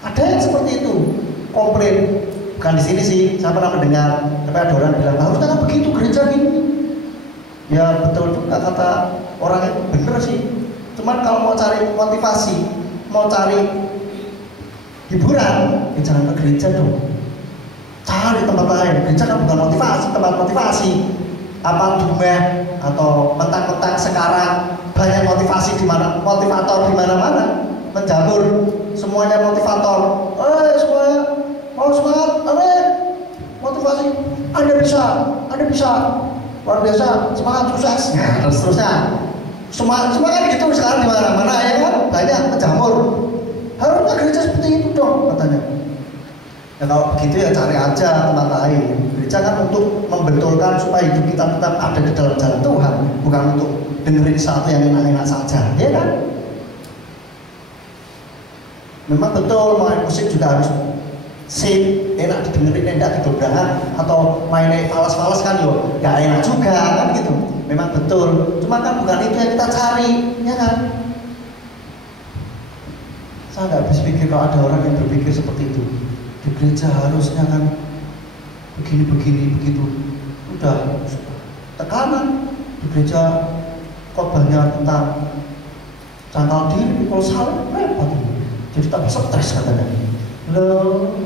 Ada yang seperti itu komplain, bukan di sini sih, saya pernah mendengar, tapi ada orang bilang harusnya kan begitu gereja gini. Ya betul juga kata orang itu, bener sih. Cuman kalau mau cari motivasi, mau cari hiburan, ya jangan ke gereja dong. Cari tempat lain. Gereja kan bukan motivasi, tempat motivasi. Apa dumeh atau mentang-mentang sekarang banyak motivasi di mana, motivator di mana-mana menjamur, semuanya motivator. Semuanya mau semangat, motivasi. Anda bisa, luar biasa, semangat, sukses. Nah, terus terusnya. Semua kan gitu sekarang di mana-mana ya kan, banyak menjamur. Harusnya gereja seperti itu dong katanya. Ya kalau begitu ya cari aja tempat lain. Gereja kan untuk membetulkan supaya hidup kita tetap ada di dalam jalan Tuhan, bukan untuk dengerin sesuatu yang enak-enak saja, ya kan? Memang betul main musik juga harus sip, enak didengerin, enak didobrakan, atau main falas-falas kan yo, gak enak juga kan gitu. Memang betul, cuma kan bukan itu yang kita cari, ya kan? Saya nggak habis pikir kalau ada orang yang berpikir seperti itu. Di gereja harusnya kan begini begitu, udah tekanan di gereja, khotbahnya tentang cangkal diri, pikul salib, repot, jadi tambah stres katanya. Loh,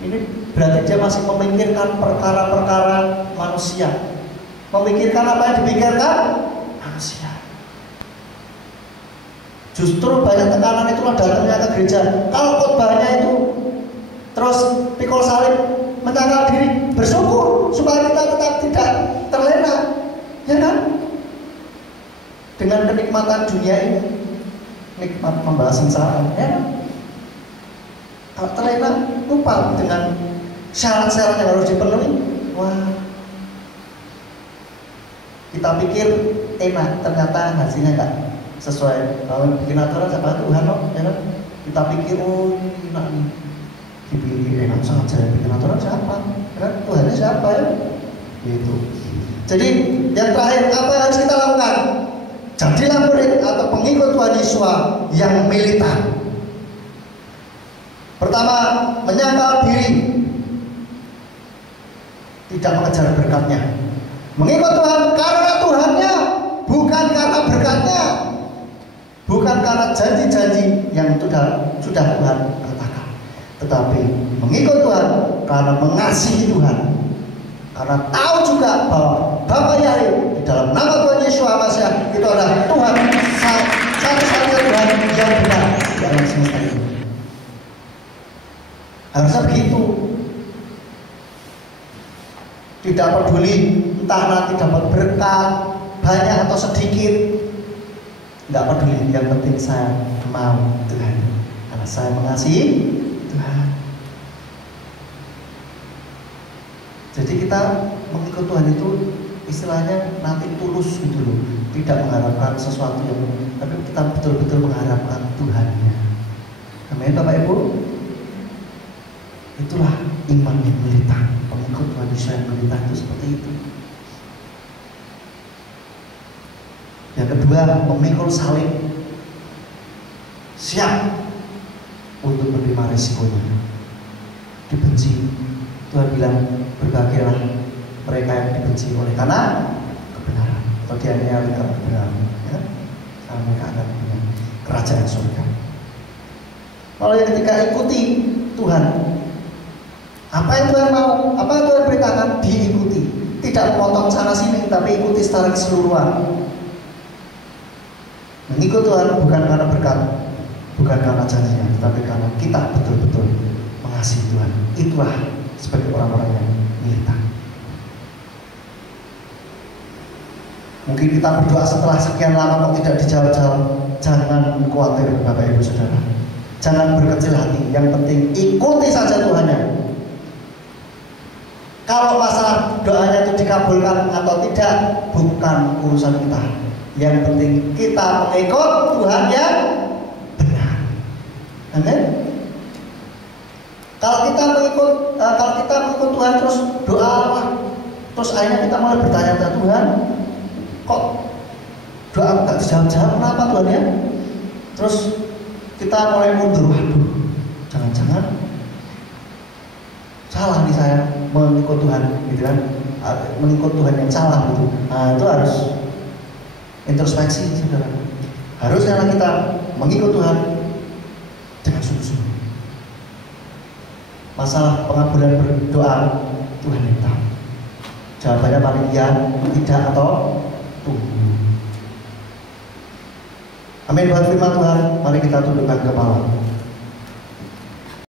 ini berarti dia masih memikirkan perkara-perkara manusia, memikirkan apa yang dipikirkan manusia. Justru banyak tekanan itulah datangnya ke gereja. Kalau khotbahnya itu terus pikul salib, mencangkal diri, bersyukur supaya kita tetap tidak terlena, ya kan? Dengan kenikmatan dunia ini, nikmat membawa sengsara, ya kan? Kalau terlena, lupa dengan syarat-syarat yang harus dipenuhi. Wah, kita pikir enak, ternyata hasilnya enggak sesuai. Kalau bikin aturan siapa Tuhan loh, ya kan? Kita pikir oh ini enak nih, dipilih enak saja, bikin aturan siapa? Kan Tuhannya siapa ya? Gitu. Jadi yang terakhir apa yang harus kita lakukan? Jadilah murid atau pengikut Tuhan Yesus yang militan. Pertama, menyangkal diri, tidak mengejar berkatnya. Mengikut Tuhan karena Tuhannya, bukan karena berkatnya, bukan karena janji-janji yang sudah Tuhan katakan, tetapi mengikut Tuhan karena mengasihi Tuhan, karena tahu juga bahwa Bapa Yahweh di dalam nama Tuhan Yesus Masiah itu adalah Tuhan satu-satunya Tuhan yang benar di alam semesta ini. Harusnya begitu. Tidak peduli entah nanti dapat berkat banyak atau sedikit, nggak peduli. Yang penting saya mau Tuhan, karena saya mengasihi Tuhan. Jadi kita mengikut Tuhan itu istilahnya nanti tulus gitu loh, tidak mengharapkan sesuatu yang, tapi kita betul-betul mengharapkan Tuhannya. Amin Bapak Ibu. Itulah iman yang militan, pengikut Tuhan Yesus yang militan itu seperti itu. Yang kedua, memikul salib, siap untuk menerima resikonya. Dibenci, Tuhan bilang berbahagialah mereka yang dibenci oleh karena kebenaran, atau dianiaya oleh karena kebenaran, ya? Karena mereka akan punya kerajaan surga. Kalau yang ketika ikuti Tuhan, apa yang Tuhan mau, apa yang Tuhan beritakan, diikuti. Tidak memotong sana sini, tapi ikuti secara keseluruhan. Mengikut Tuhan bukan karena berkat, bukan karena janjinya, tetapi karena kita betul-betul mengasihi Tuhan. Itulah sebagai orang-orang yang militan. Mungkin kita berdoa setelah sekian lama kok tidak dijawab-jawab. Jangan khawatir Bapak Ibu Saudara. Jangan berkecil hati. Yang penting ikuti saja Tuhannya. Kalau masalah doanya itu dikabulkan atau tidak bukan urusan kita. Yang penting kita mengikut Tuhan yang benar. Amin. Kalau kita mengikut Tuhan terus doa, terus akhirnya kita mulai bertanya-tanya, Tuhan, kok doa nggak dijawab-jawab, kenapa Tuhan ya? Terus kita mulai mundur, waduh, jangan-jangan salah nih saya mengikut Tuhan, gitu kan? Mengikut Tuhan yang salah gitu. Nah itu harus introspeksi, saudara. Harusnya kita mengikut Tuhan dengan sungguh-sungguh. Masalah pengabulan berdoa Tuhan yang tahu. Jawabannya paling iya, tidak atau tunggu. Amin buat firman Tuhan. Mari kita tundukkan kepala.